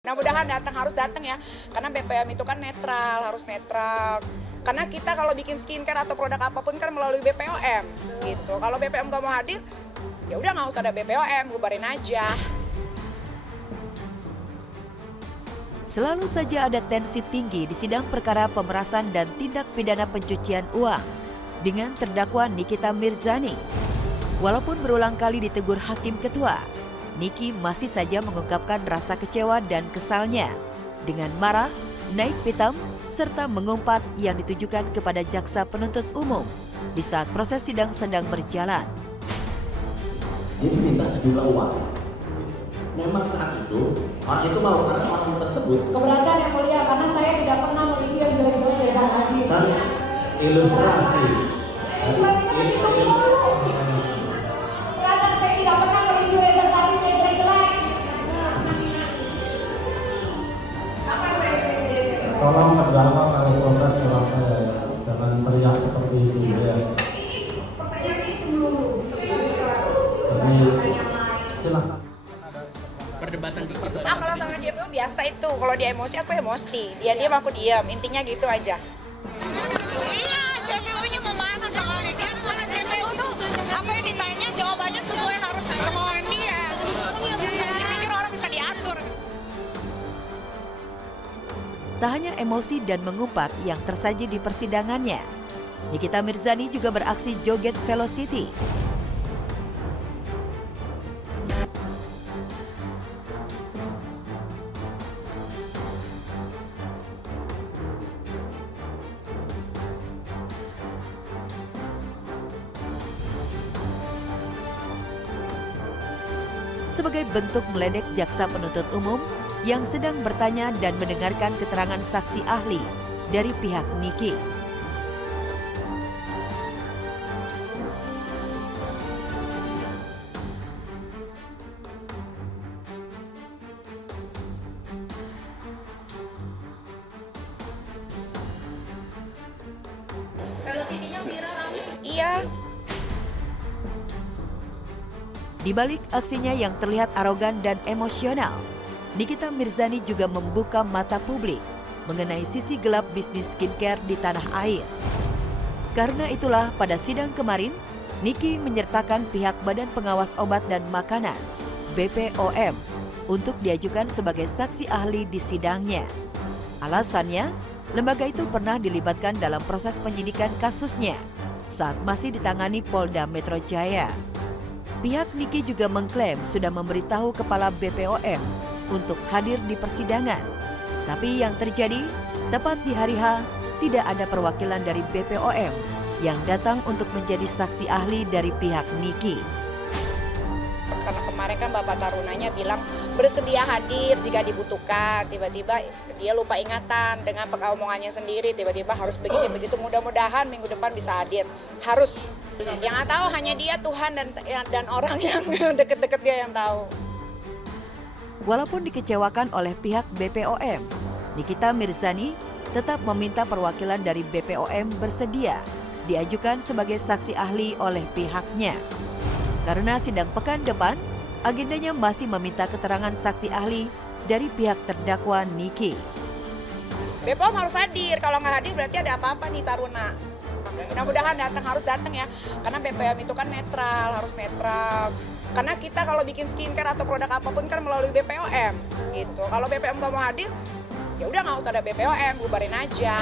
Mudah-mudahan harus datang ya, karena BPOM itu kan netral, harus netral. Karena kita kalau bikin skincare atau produk apapun kan melalui BPOM gitu. Kalau BPOM nggak mau hadir, ya udah nggak usah ada BPOM, bubarin aja. Selalu saja ada tensi tinggi di sidang perkara pemerasan dan tindak pidana pencucian uang dengan terdakwa Nikita Mirzani. Walaupun berulang kali ditegur hakim ketua, Niki masih saja mengungkapkan rasa kecewa dan kesalnya dengan marah, naik pitam, serta mengumpat yang ditujukan kepada jaksa penuntut umum di saat proses sidang sedang berjalan. Dia minta sejumlah uang. Memang saat itu orang itu mau, karena orang tersebut keberatan yang mulia, karena saya tidak pernah mereview yang jelek-jelek dari hadis. kan ilustrasi. Keberatan saya tidak pernah mereview yang hadis yang jelek-jelek. Tolong terdakwa kalau protes dalam saya, jangan teriak seperti itu ya. Pertanyaan itu dulu. Jadi silakan. Perdebatan dikit. Kalau sama JPO biasa itu, kalau dia emosi aku emosi, dia diam aku diam, intinya gitu aja. Iya, JPU-nya mana sama dia, mana JPU tuh apa yang ditanya jawabannya sesuai harus kemauan dia. Dipikir orang bisa diatur. Tak hanya emosi dan mengumpat yang tersaji di persidangannya, Nikita Mirzani juga beraksi joget Velocity. Sebagai bentuk meledek jaksa penuntut umum yang sedang bertanya dan mendengarkan keterangan saksi ahli dari pihak Niki. Velocity-nya viral rame. Iya, Di balik aksinya yang terlihat arogan dan emosional, Nikita Mirzani juga membuka mata publik mengenai sisi gelap bisnis skincare di tanah air. Karena itulah pada sidang kemarin, Niki menyertakan pihak Badan Pengawas Obat dan Makanan (BPOM) untuk diajukan sebagai saksi ahli di sidangnya. Alasannya, lembaga itu pernah dilibatkan dalam proses penyidikan kasusnya saat masih ditangani Polda Metro Jaya. Pihak Niki juga mengklaim sudah memberitahu kepala BPOM untuk hadir di persidangan. Tapi yang terjadi, tepat di hari H, tidak ada perwakilan dari BPOM yang datang untuk menjadi saksi ahli dari pihak Niki. karena kemarin kan Bapak Tarunanya bilang bersedia hadir jika dibutuhkan. Tiba-tiba dia lupa ingatan dengan omongannya sendiri, tiba-tiba harus begini begitu. Mudah-mudahan minggu depan bisa hadir. Harus. Yang nggak tahu hanya dia, Tuhan dan orang yang deket-deket dia yang tahu. Walaupun dikecewakan oleh pihak BPOM, Nikita Mirzani tetap meminta perwakilan dari BPOM bersedia diajukan sebagai saksi ahli oleh pihaknya. Karena sidang pekan depan, agendanya masih meminta keterangan saksi ahli dari pihak terdakwa Niki. BPOM harus hadir, kalau nggak hadir berarti ada apa-apa nih Taruna. Mudah-mudahan harus datang ya, karena BPOM itu kan netral, harus netral. Karena kita kalau bikin skincare atau produk apapun kan melalui BPOM gitu. Kalau BPOM nggak mau hadir, ya udah nggak usah ada BPOM, bubarin aja.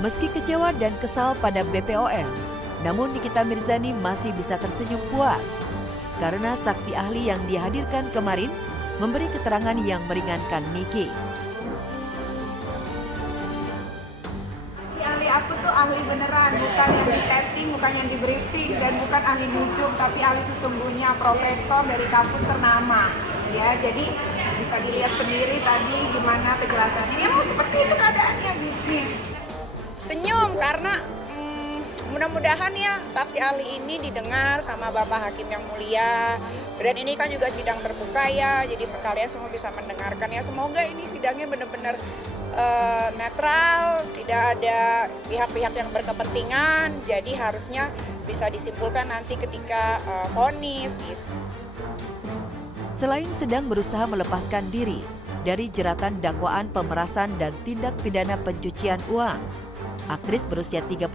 Meski kecewa dan kesal pada BPOM, namun Nikita Mirzani masih bisa tersenyum puas karena saksi ahli yang dihadirkan kemarin memberi keterangan yang meringankan Niki. Si ahli aku tuh ahli beneran, bukan yang di setting, bukan yang di briefing, dan bukan ahli nujum, tapi ahli sesungguhnya, profesor dari kampus ternama. Ya, jadi bisa dilihat sendiri tadi gimana penjelasannya. Ya mau seperti itu keadaannya bisnis. Senyum karena mudah-mudahan ya saksi ahli ini didengar sama Bapak Hakim yang mulia. Dan ini kan juga sidang terbuka ya, jadi kalian semua bisa mendengarkan ya. Semoga ini sidangnya benar-benar netral, tidak ada pihak-pihak yang berkepentingan. Jadi harusnya bisa disimpulkan nanti ketika vonis gitu. Selain sedang berusaha melepaskan diri dari jeratan dakwaan pemerasan dan tindak pidana pencucian uang, aktris berusia 39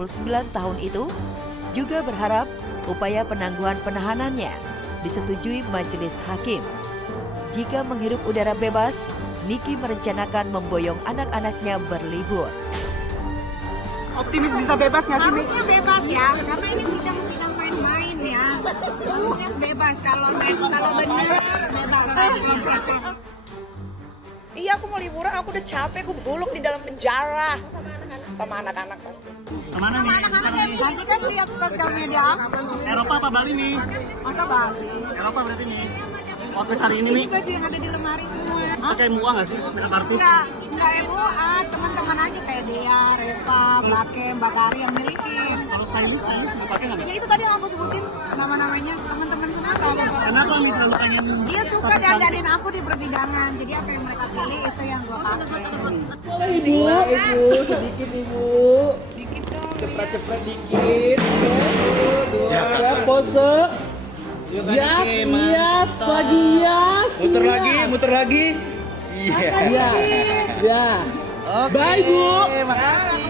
tahun itu juga berharap upaya penangguhan penahanannya disetujui majelis hakim. Jika menghirup udara bebas, Niki merencanakan memboyong anak-anaknya berlibur. Optimis bisa bebas nggak sih? Harusnya bebas ya, karena ini sidang main-main ya. Harusnya bebas kalau benar bebas. Iya, aku mau liburan, aku udah capek, aku gulung di dalam penjara. Sama anak-anak pasti. Kemana nih? Rencana nih? Nanti kan lihat sosial media aku. Eropa apa Bali nih? Masa Bali? Eropa berarti nih. Outfit hari ini nih. Ini baju yang ada di lemari semua. Pakai MUA nggak sih? Makeup artis? Enggak MUA, teman-teman aja kayak Dea, Reva, Blake, Mbak Kari yang milikin. Kalau stylist dipakai nggak? Ya itu tadi yang aku sebutin nama-namanya teman-teman semua sahabat. Kenapa nih selalu tanyain? Dia suka dandanin aku di persidangan, jadi apa yang mereka pilih itu yang gue pakai. Ibu, sedikit ibu. Dikit dong. Cepet dikit. Ya, pose. Yes, lagi yes. Muter lagi. Iya. Ya. Bye, Bu. Makasih.